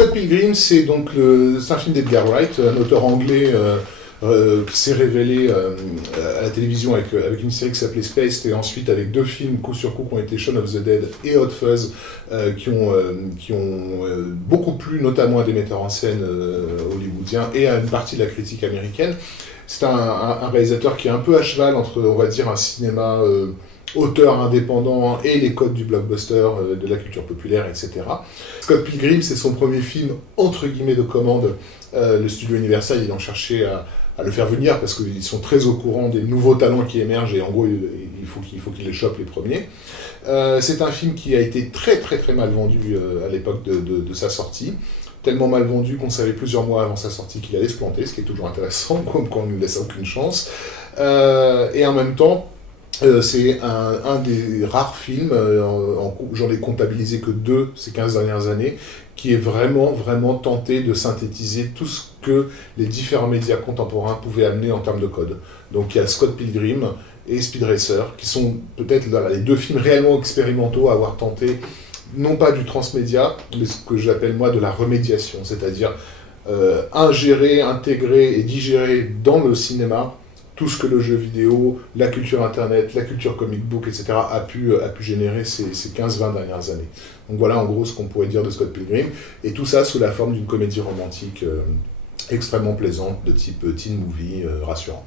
Scott Pilgrim, c'est donc c'est un film d'Edgar Wright, un auteur anglais qui s'est révélé à la télévision avec une série qui s'appelait Spaced, et ensuite avec 2 films coup sur coup qui ont été Shaun of the Dead et Hot Fuzz, qui ont beaucoup plu, notamment à des metteurs en scène hollywoodiens et à une partie de la critique américaine. C'est un réalisateur qui est un peu à cheval entre, on va dire, un cinéma auteur indépendant et les codes du blockbuster, de la culture populaire, etc. Scott Pilgrim, c'est son premier film entre guillemets de commande. Le studio Universal, ils ont cherché à le faire venir parce qu'ils sont très au courant des nouveaux talents qui émergent, et en gros il faut qu'ils les chopent les premiers. C'est un film qui a été très très très mal vendu à l'époque de sa sortie. Tellement mal vendu qu'on savait plusieurs mois avant sa sortie qu'il allait se planter, ce qui est toujours intéressant, comme quand on ne nous laisse aucune chance. Et en même temps, c'est un des rares films, j'en ai comptabilisé que 2 ces 15 dernières années, qui est vraiment, vraiment tenté de synthétiser tout ce que les différents médias contemporains pouvaient amener en termes de code. Donc il y a Scott Pilgrim et Speed Racer, qui sont peut-être les 2 films réellement expérimentaux à avoir tenté, non pas du transmédia, mais ce que j'appelle moi de la remédiation, c'est-à-dire ingérer, intégrer et digérer dans le cinéma tout ce que le jeu vidéo, la culture internet, la culture comic book, etc. a pu générer ces 15-20 dernières années. Donc voilà en gros ce qu'on pourrait dire de Scott Pilgrim, et tout ça sous la forme d'une comédie romantique extrêmement plaisante, de type teen movie, rassurant.